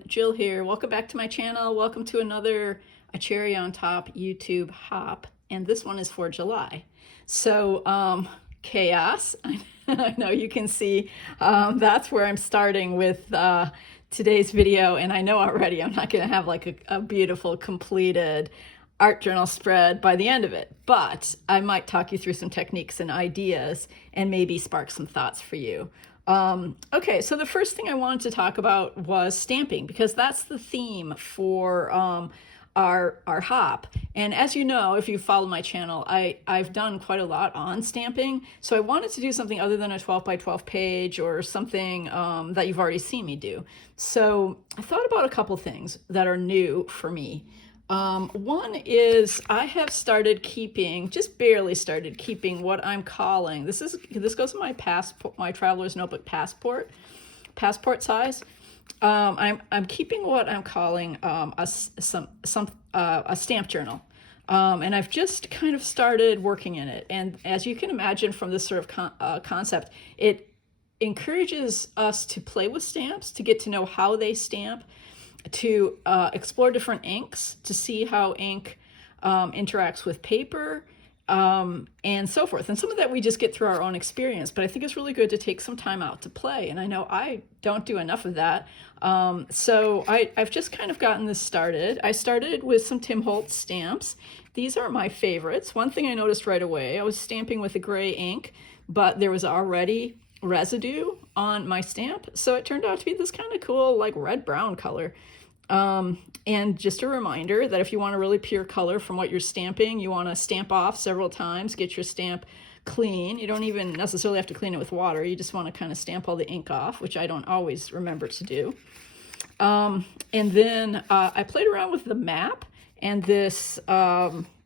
everyone, Jill here. Welcome back to my channel. Welcome to another A Cherry on Top YouTube hop, and this one is for July. So chaos. I know you can see that's where I'm starting with today's video, and I know already I'm not going to have like a beautiful completed art journal spread by the end of it, but I might talk you through some techniques and ideas and maybe spark some thoughts for you. Okay, so the first thing I wanted to talk about was stamping, because that's the theme for our hop. And as you know, if you follow my channel, I've done quite a lot on stamping. So I wanted to do something other than a 12 by 12 page or something that you've already seen me do. So I thought about a couple things that are new for me. One is I have started keeping, just barely started keeping, what I'm calling, this goes in my passport, my traveler's notebook passport size. I'm keeping what I'm calling a stamp journal. And I've just kind of started working in it. And as you can imagine from this sort of concept, it encourages us to play with stamps, to get to know how they stamp, to explore different inks, to see how ink interacts with paper, and so forth. And some of that we just get through our own experience, but I think it's really good to take some time out to play. And I know I don't do enough of that. So I've just kind of gotten this started. I started with some Tim Holtz stamps. These are my favorites. One thing I noticed right away, I was stamping with a gray ink, but there was already residue on my stamp, so it turned out to be this kind of cool like red-brown color. And just a reminder that if you want a really pure color from what you're stamping, you want to stamp off several times, get your stamp clean. You don't even necessarily have to clean it with water. You just want to kind of stamp all the ink off, which I don't always remember to do. And then I played around with the map and this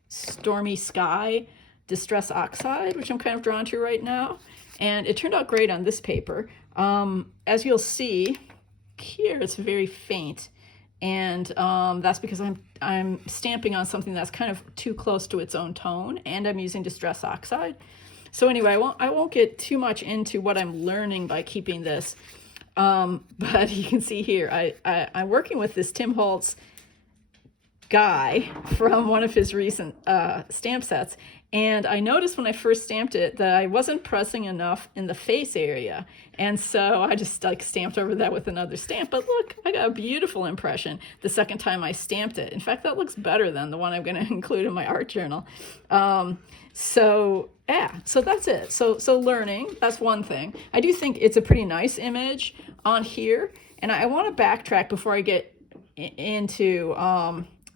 Stormy Sky Distress Oxide, which I'm kind of drawn to right now. And it turned out great on this paper. As you'll see here, it's very faint. And that's because I'm stamping on something that's kind of too close to its own tone, and I'm using Distress Oxide. So anyway, I won't get too much into what I'm learning by keeping this. But you can see here, I'm working with this Tim Holtz guy from one of his recent stamp sets. And I noticed when I first stamped it that I wasn't pressing enough in the face area. And so I just like stamped over that with another stamp. But look, I got a beautiful impression the second time I stamped it. In fact, that looks better than the one I'm going to include in my art journal. So that's it. So learning, that's one thing. I do think it's a pretty nice image on here. And I want to backtrack before I get into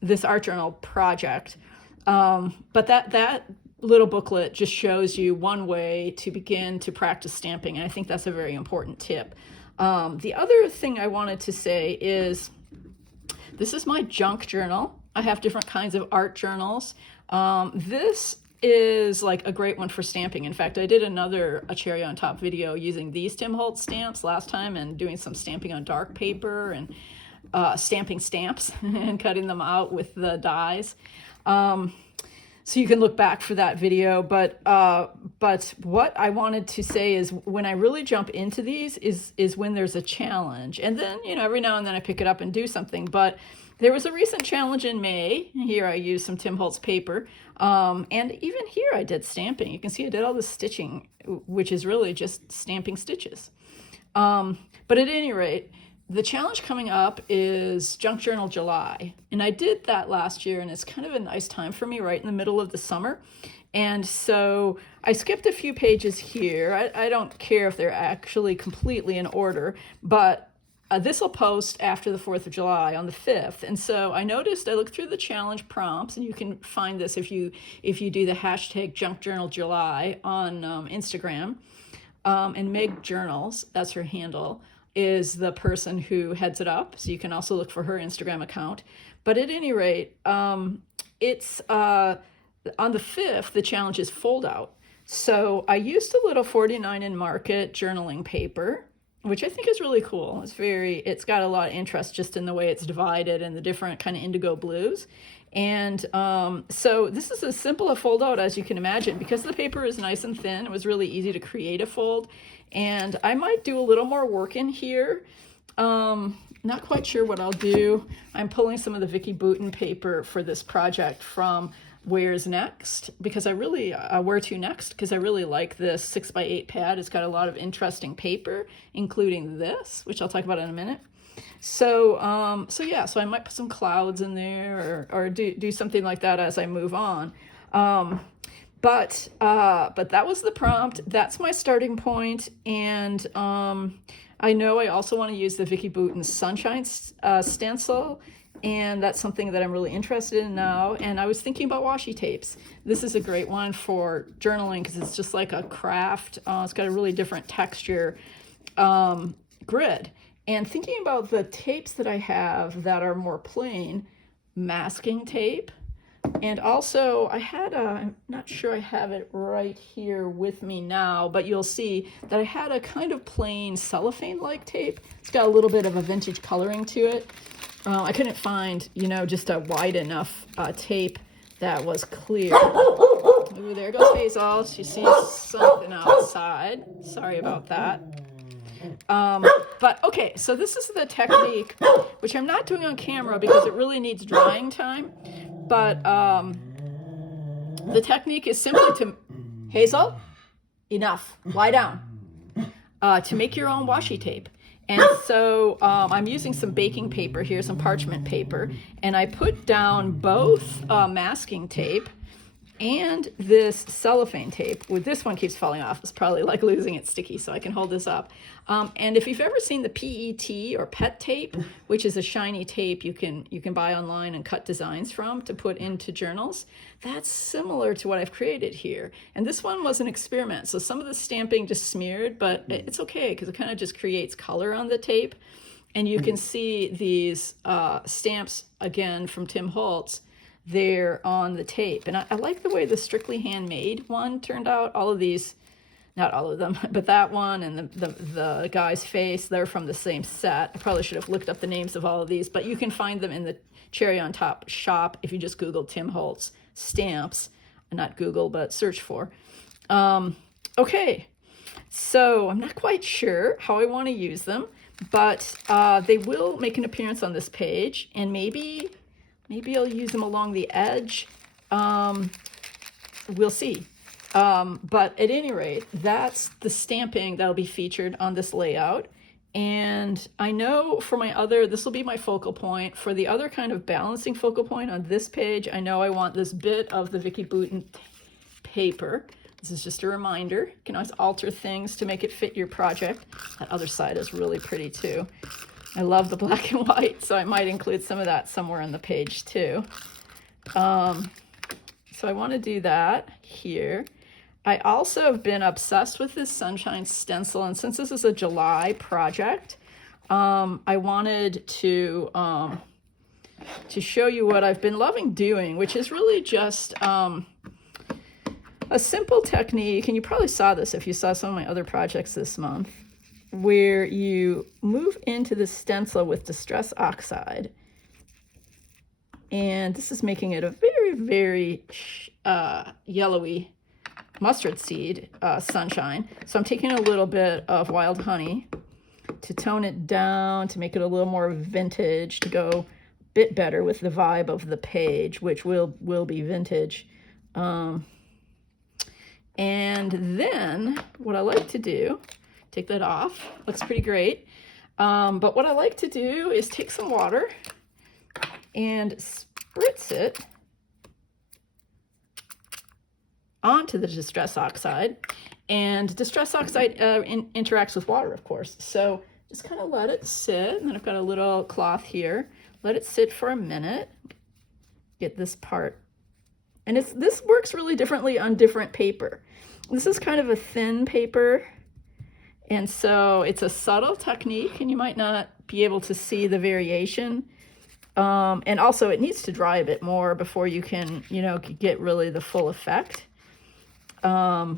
this art journal project. But that little booklet just shows you one way to begin to practice stamping, and I think that's a very important tip. The other thing I wanted to say is this is my junk journal. I have different kinds of art journals. This is like a great one for stamping. In fact, I did another A Cherry on Top video using these Tim Holtz stamps last time and doing some stamping on dark paper and stamping stamps and cutting them out with the dies. So you can look back for that video, but what I wanted to say is when I really jump into these is when there's a challenge. And then, you know, every now and then I pick it up and do something. But there was a recent challenge in May. Here I used some Tim Holtz paper. And even here I did stamping. You can see I did all the stitching, which is really just stamping stitches. But at any rate, the challenge coming up is Junk Journal July. And I did that last year, and it's kind of a nice time for me right in the middle of the summer. And so I skipped a few pages here. I don't care if they're actually completely in order, but this will post after the 4th of July on the 5th. And so I noticed, I looked through the challenge prompts, and you can find this if you do the hashtag Junk Journal July on Instagram. And Meg Journals, that's her handle, is the person who heads it up. So you can also look for her Instagram account. But at any rate, it's on the 5th, the challenge is fold out. So I used a little 49 in Market journaling paper, which I think is really cool. It's got a lot of interest just in the way it's divided and the different kind of indigo blues. And so this is as simple a fold out as you can imagine. Because the paper is nice and thin, it was really easy to create a fold. And I might do a little more work in here not quite sure what I'll do. I'm pulling some of the Vicki Boutin paper for this project from Where's Next, because I really, Where to Next, because I really like this 6x8 pad. It's got a lot of interesting paper, including this, which I'll talk about in a minute. So, yeah, so I might put some clouds in there, or do something like that as I move on. But that was the prompt. That's my starting point, and I know I also want to use the Vicki Boutin Sunshine stencil, and that's something that I'm really interested in now. And I was thinking about washi tapes. This is a great one for journaling because it's just like a craft. It's got a really different texture grid. And thinking about the tapes that I have that are more plain, masking tape. And also I had I'm not sure I have it right here with me now, but you'll see that I had a kind of plain cellophane-like tape. It's got a little bit of a vintage coloring to it. I couldn't find, just a wide enough tape that was clear. Ooh, there goes Hazel. She sees something outside. Sorry about that. But okay, so this is the technique, which I'm not doing on camera because it really needs drying time. But the technique is simply to, Hazel, enough, lie down, to make your own washi tape. And so I'm using some baking paper here, some parchment paper, and I put down both masking tape and this cellophane tape. With this one keeps falling off. It's probably like losing its sticky, so I can hold this up. And if you've ever seen the PET or PET tape, which is a shiny tape you can buy online and cut designs from to put into journals, that's similar to what I've created here. And this one was an experiment, so some of the stamping just smeared, but it's okay because it kind of just creates color on the tape. And you can see these stamps again from Tim Holtz there on the tape. And I like the way the Strictly Handmade one turned out. All of these, not all of them, but that one and the guy's face, they're from the same set. I probably should have looked up the names of all of these, but you can find them in the Cherry on Top shop if you just Google Tim Holtz stamps. Not Google, but search for. Okay, so I'm not quite sure how I want to use them, but they will make an appearance on this page, and maybe I'll use them along the edge. We'll see. But at any rate, that's the stamping that'll be featured on this layout. And I know for my other, this will be my focal point. For the other kind of balancing focal point on this page, I know I want this bit of the Vicki Boutin paper. This is just a reminder. You can always alter things to make it fit your project. That other side is really pretty too. I love the black and white, so I might include some of that somewhere on the page too. So I want to do that here. I also have been obsessed with this Sunshine stencil, and since this is a July project, I wanted to show you what I've been loving doing, which is really just a simple technique, and you probably saw this if you saw some of my other projects this month, where you move into the stencil with Distress Oxide. And this is making it a very, very yellowy mustard seed sunshine. So I'm taking a little bit of wild honey to tone it down, to make it a little more vintage, to go a bit better with the vibe of the page, which will be vintage. And then what I like to do, take that off, looks pretty great. But what I like to do is take some water and spritz it onto the Distress Oxide. And Distress Oxide interacts with water, of course. So just kind of let it sit. And then I've got a little cloth here. Let it sit for a minute. Get this part. And this works really differently on different paper. This is kind of a thin paper. And so it's a subtle technique, and you might not be able to see the variation. And also it needs to dry a bit more before you can, get really the full effect. But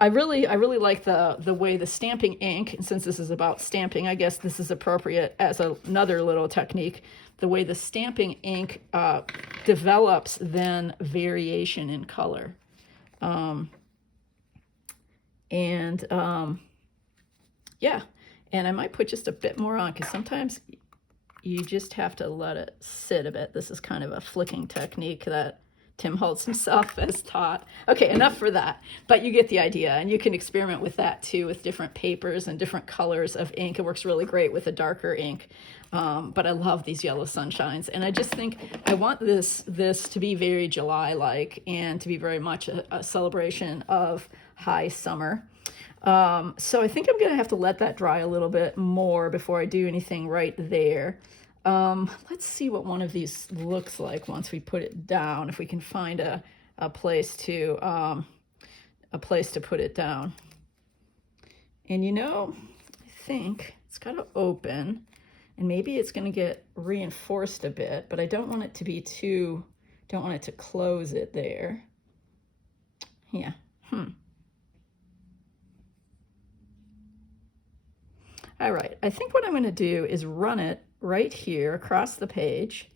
I really like the way the stamping ink, and since this is about stamping, I guess this is appropriate as another little technique, the way the stamping ink develops then variation in color. And yeah, and I might put just a bit more on, because sometimes you just have to let it sit a bit. This is kind of a flicking technique that Tim Holtz himself has taught. Okay, enough for that, but you get the idea, and you can experiment with that too, with different papers and different colors of ink. It works really great with a darker ink, but I love these yellow sunshines, and I just think I want this to be very July-like, and to be very much a celebration of high summer. So I think I'm gonna have to let that dry a little bit more before I do anything right there. Let's see what one of these looks like once we put it down, if we can find a place to put it down. And you know, I think it's got to open, and maybe it's going to get reinforced a bit, but I don't want it to be too, don't want it to close it there. Yeah. All right, I think what I'm going to do is run it right here across the page.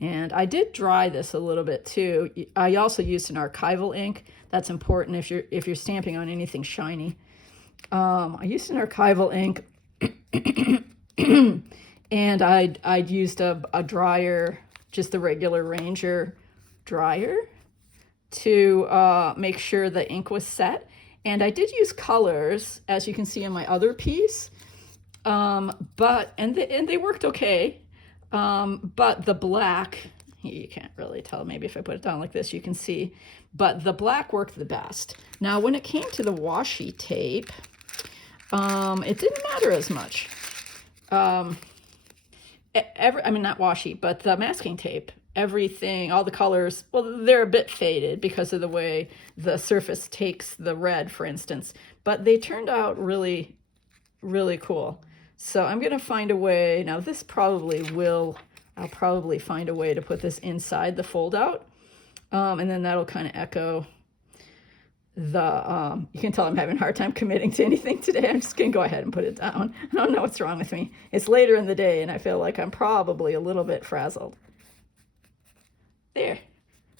And I did dry this a little bit too. I also used an archival ink. That's important if you're stamping on anything shiny. I used an archival ink, and I'd used a dryer, just the regular Ranger dryer, to make sure the ink was set. And I did use colors, as you can see in my other piece, but they worked okay. But the black, you can't really tell, maybe if I put it down like this you can see, but the black worked the best. Now when it came to the washi tape, it didn't matter as much. I mean, not washi, but the masking tape, everything, all the colors, well, they're a bit faded because of the way the surface takes the red, for instance, but they turned out really, really cool. So I'm going to find a way, now this I'll probably find a way to put this inside the fold out, and then that'll kind of echo the, you can tell I'm having a hard time committing to anything today. I'm just going to go ahead and put it down. I don't know what's wrong with me. It's later in the day, and I feel like I'm probably a little bit frazzled. There.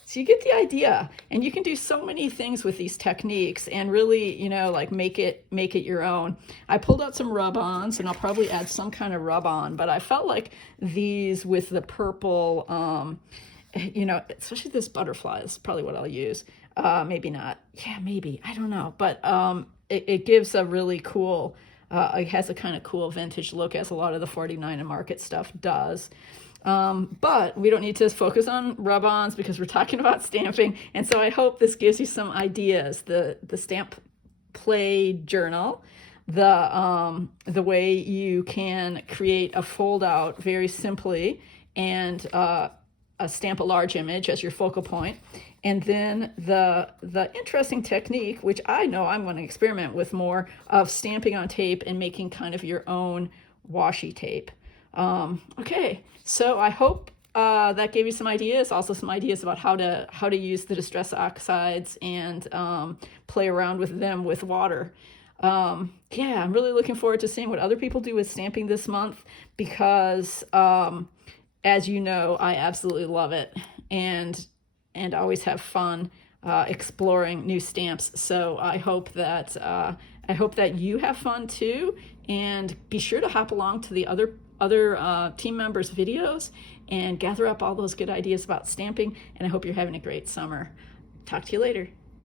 So you get the idea, and you can do so many things with these techniques and really, you know, like make it your own. I pulled out some rub-ons, and I'll probably add some kind of rub-on, but I felt like these with the purple, you know, especially this butterfly is probably what I'll use. Maybe not. Yeah, maybe. I don't know. But it gives a really cool, it has a kind of cool vintage look, as a lot of the 49 and Market stuff does. But we don't need to focus on rub-ons because we're talking about stamping. And so I hope this gives you some ideas. The stamp play journal, the way you can create a fold out very simply, and stamp a large image as your focal point. And then the interesting technique, which I know I'm going to experiment with more, of stamping on tape and making kind of your own washi tape. Okay, so I hope that gave you some ideas, also some ideas about how to use the distress oxides and play around with them with water. Yeah, I'm really looking forward to seeing what other people do with stamping this month, because as you know, I absolutely love it, and always have fun exploring new stamps. So I hope that you have fun too, and be sure to hop along to the other team members' videos and gather up all those good ideas about stamping. And I hope you're having a great summer. Talk to you later.